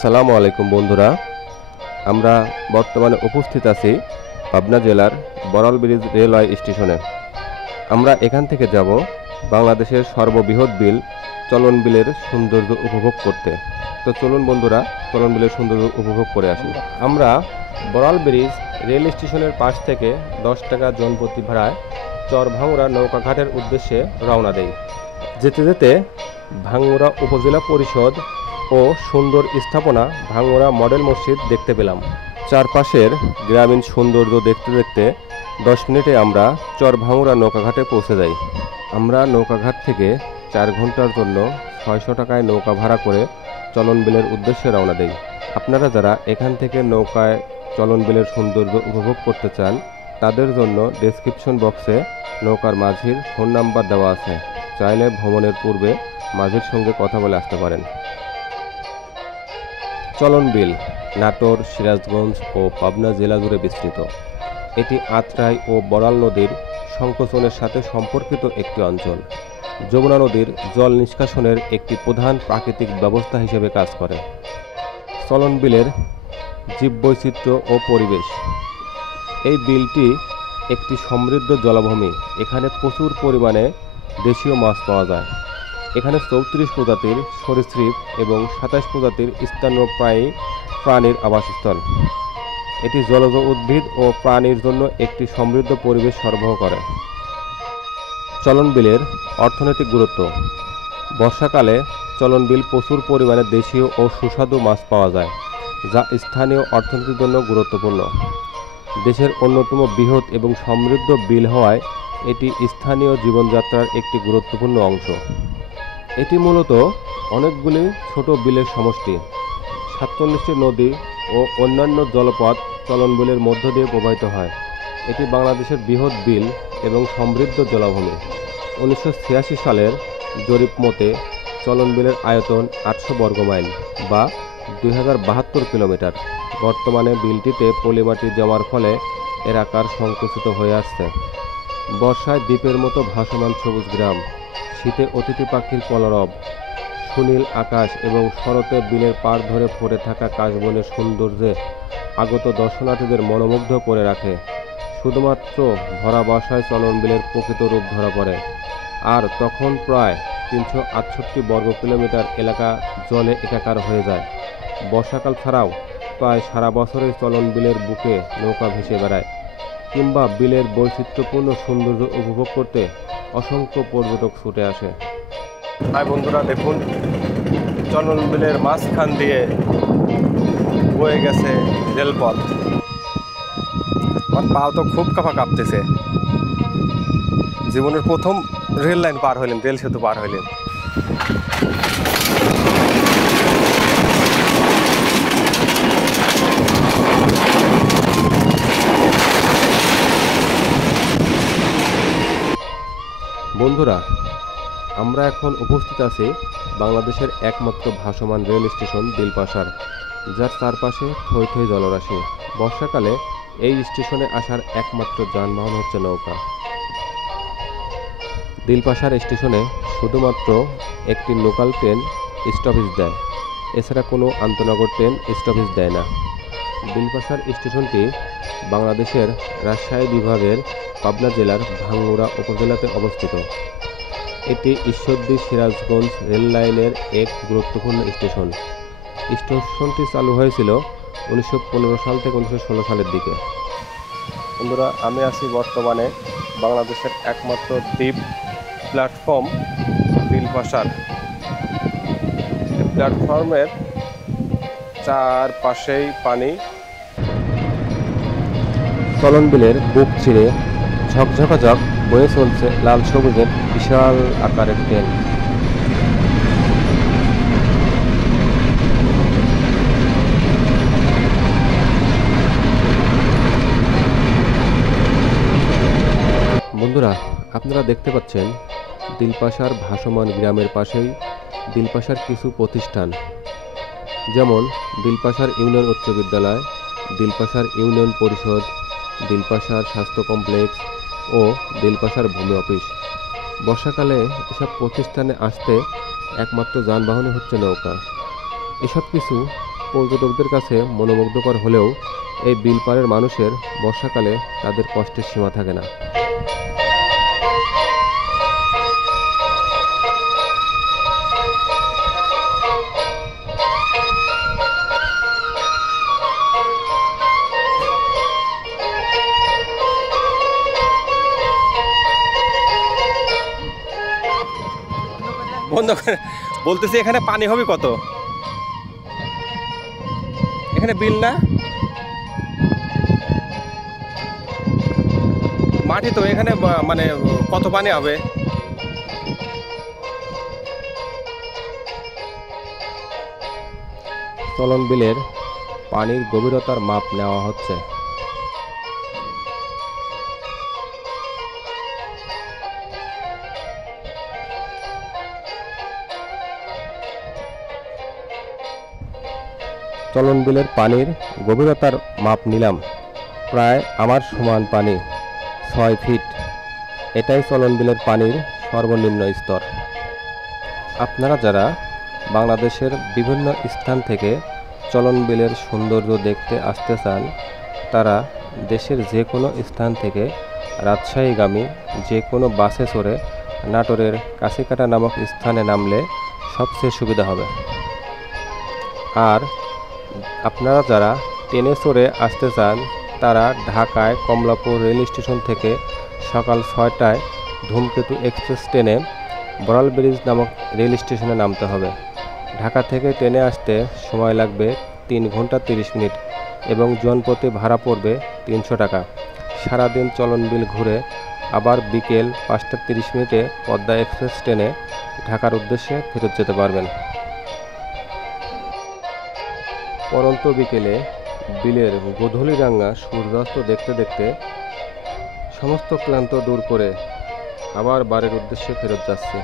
আসসালামু আলাইকুম বন্ধুরা, আমরা বর্তমানে উপস্থিত আছি পাবনা জেলার বড়াল ব্রিজ রেলওয়ে স্টেশনে। আমরা এখান থেকে যাব বাংলাদেশের সর্ববৃহৎ বিল চলন বিলের সৌন্দর্য উপভোগ করতে। তো চলুন বন্ধুরা, চলন বিলের সৌন্দর্য উপভোগ করে আসি। আমরা বড়াল ব্রিজ রেল স্টেশনের পাশ থেকে 10 টাকা জনপ্রতি ভাড়ায় চরভাঙ্গুরা নৌকাঘাটের উদ্দেশ্যে রওনা দেই। যেতে যেতে ভাঙ্গুরা উপজেলা পরিষদ ও সুন্দর স্থাপনা ভাঙ্গুরা মডেল মসজিদ দেখতে পেলাম। চারপাশের গ্রামীণ সৌন্দর্য দেখতে দেখতে 10 মিনিটে আমরা চরভাঙ্গুরা নৌকাঘাটে পৌঁছে যাই। আমরা নৌকাঘাট থেকে 4 ঘন্টার জন্য 600 টাকায় নৌকা ভাড়া করে চলন বিলের উদ্দেশ্যে রওনা দেই। আপনারা যারা এখান থেকে নৌকায় চলন বিলের সৌন্দর্য উপভোগ করতে চান, তাদের জন্য ডেসক্রিপশন বক্সে নৌকার মাঝির ফোন নাম্বার দেওয়া আছে। চাইলে ভ্রমণের পূর্বে মাঝির সঙ্গে কথা বলে আসতে পারেন। চলন বিল নাটোর, সিরাজগঞ্জ ও পাবনা জেলা জুড়ে বিস্তৃত। এটি আত্রাই ও বড়াল নদীর সংকোচনের সাথে সম্পর্কিত একটি অঞ্চল। যমুনা নদীর জল নিষ্কাশনের একটি প্রধান প্রাকৃতিক ব্যবস্থা হিসেবে কাজ করে। চলন বিলের জীববৈচিত্র্য ও পরিবেশ। এই বিলটি একটি সমৃদ্ধ জলাভূমি। এখানে প্রচুর পরিমাণে দেশীয় মাছ পাওয়া যায়। এখানে 34 প্রজাতির সরীসৃপ এবং 27 প্রজাতির স্তন্যপায়ী প্রাণীর আবাসস্থল। এটি জলজ উদ্ভিদ ও প্রাণীর জন্য একটি সমৃদ্ধ পরিবেশ সরবরাহ করে। চলন বিলের অর্থনৈতিক গুরুত্ব। বর্ষাকালে চলন বিল প্রচুর পরিমাণে দেশীয় ও সুস্বাদু মাছ পাওয়া যায়, যা স্থানীয় অর্থনীতির জন্য গুরুত্বপূর্ণ। দেশের অন্যতম বৃহৎ এবং সমৃদ্ধ বিল হওয়ায় এটি স্থানীয় জীবনযাত্রার একটি গুরুত্বপূর্ণ অংশ। এটি মূলত অনেকগুলি ছোট বিলের সমষ্টি। 47টি নদী ও অন্যান্য জলপথ চলন বিলের মধ্য দিয়ে প্রবাহিত হয়। এটি বাংলাদেশের বৃহৎ বিল এবং সমৃদ্ধ জলাভূমি। 1986 সালের জরিপ মতে চলন বিলের আয়তন 800 বর্গমাইল বা 2072 কিলোমিটার। বর্তমানে বিলটিতে পলিমাটি জমার ফলে এর আকার সংকুচিত হয়ে আসছে। বর্ষায় দ্বীপের মতো ভাসমান সবুজ গ্রাম, শীতে অতিথি পাখির কলরব, সুনীল আকাশ এবং শরতে বিলের পাড় ধরে পড়ে থাকা কাশবনের সৌন্দর্যে আগত দর্শনার্থীদের মনোমুগ্ধ করে রাখে। শুধুমাত্র ভরা বর্ষায় চলন বিলের প্রকৃত রূপ ধরা পড়ে, আর তখন প্রায় 368 বর্গ কিলোমিটার এলাকা জলে একাকার হয়ে যায়। বর্ষাকাল ছাড়াও প্রায় সারা বছরই চলন বিলের বুকে নৌকা ভেসে বেড়ায়, কিংবা বিলের বৈচিত্র্যপূর্ণ সৌন্দর্য উপভোগ করতে অসংখ্য পর্যটক ছুটে আসে। হাই বন্ধুরা, দেখুন চলন বিলের মাঝখান দিয়ে বয়ে গেছে রেলপথ। আমার পাও তো খুব কাঁপতেছে। জীবনের প্রথম রেল লাইন পার হইলেন, রেল সেতু পার হইলেন। বন্ধুরা, আমরা এখন উপস্থিত আছি বাংলাদেশের একমাত্র ভাসমান রেল স্টেশন দিলপাশার, যার চারপাশে থই থই জলরাশি। বর্ষাকালে এই স্টেশনে আসার একমাত্র যানবাহন হচ্ছে নৌকা। দিলপাশার স্টেশনে শুধুমাত্র একটি লোকাল ট্রেন স্টপেজ দেয়, এছাড়া কোনো আন্তনগর ট্রেন স্টপেজ দেয় না। দিলপাশার স্টেশনটি বাংলাদেশের রাজশাহী বিভাগের পাবনা জেলার ভাঙ্গুরা উপজেলাতে অবস্থিত। এটি ঈশ্বরদী সিরাজগঞ্জ রেল লাইনের এক গুরুত্বপূর্ণ স্টেশন। স্টেশনটি চালু হয়েছিল 1915 সাল থেকে 1916 সালের দিকে। বন্ধুরা, আমি আছি বর্তমানে বাংলাদেশের একমাত্র দ্বীপ প্ল্যাটফর্ম দিলপাশার। প্ল্যাটফর্মের চারপাশেই পানি। চলন বিলের বুক চিরে ঝকঝকাঝক বয়ে চলছে লাল সবুজের বিশাল আকারের ট্রেন। বন্ধুরা, আপনারা দেখতে পাচ্ছেন দিলপাশার ভাসমান গ্রামের পাশেই দিলপাশার কিছু প্রতিষ্ঠান, যেমন দিলপাশার ইউনিয়ন উচ্চ বিদ্যালয়, দিলপাশার ইউনিয়ন পরিষদ, দিলপাশার স্বাস্থ্য কমপ্লেক্স ও দিলপাশার ভূমি অফিস। বর্ষাকালে এসব প্রতিষ্ঠানে আসতে একমাত্র যানবাহনই হচ্ছে নৌকা। এসব কিছু পর্যটকদের কাছে মনোমুগ্ধকর হলেও এই বিল পাড়ের মানুষের বর্ষাকালে তাদের কষ্টের সীমা থাকে না। বন্ধ করে বলতেছি, এখানে পানি হবে কত? এখানে বিল না, মাটি তো এখানে মানে কত পানি হবে? চলন বিলের পানির গভীরতার মাপ নেওয়া হচ্ছে। চলন বিলের পানির গভীরতার মাপ নিলাম, প্রায় আমার সমান পানি, 6 ফিট। এটাই চলন বিলের পানির সর্বনিম্ন স্তর। আপনারা যারা বাংলাদেশের বিভিন্ন স্থান থেকে চলন বিলের সৌন্দর্য দেখতে আসতে চান, তারা দেশের যে কোনো স্থান থেকে রাজশাহীগামী যে কোনো বাসে চড়ে নাটোরের কাছিকাটা নামক স্থানে নামলে সবচেয়ে সুবিধা হবে। আর আপনারা যারা ট্রেনে চড়ে আসতে চান, তারা ঢাকায় কমলাপুর রেল স্টেশন থেকে সকাল 6টায় ধূমকেতু এক্সপ্রেস ট্রেনে বড়াল ব্রিজ নামক রেল স্টেশনে নামতে হবে। ঢাকা থেকে ট্রেনে আসতে সময় লাগবে 3 ঘন্টা 30 মিনিট এবং জনপ্রতি ভাড়া পড়বে 300 টাকা। সারাদিন চলন বিল ঘুরে আবার বিকেল 5টা 30 মিনিটে পদ্মা এক্সপ্রেস ট্রেনে ঢাকার উদ্দেশ্যে ফেরত যেতে পারবেন। পরন্ত বিকেলে বিলের গোধূলিরাঙা সূর্যাস্ত দেখতে দেখতে সমস্ত ক্লান্ত দূর করে আবার বাড়ির উদ্দেশ্যে ফেরত যাচ্ছি।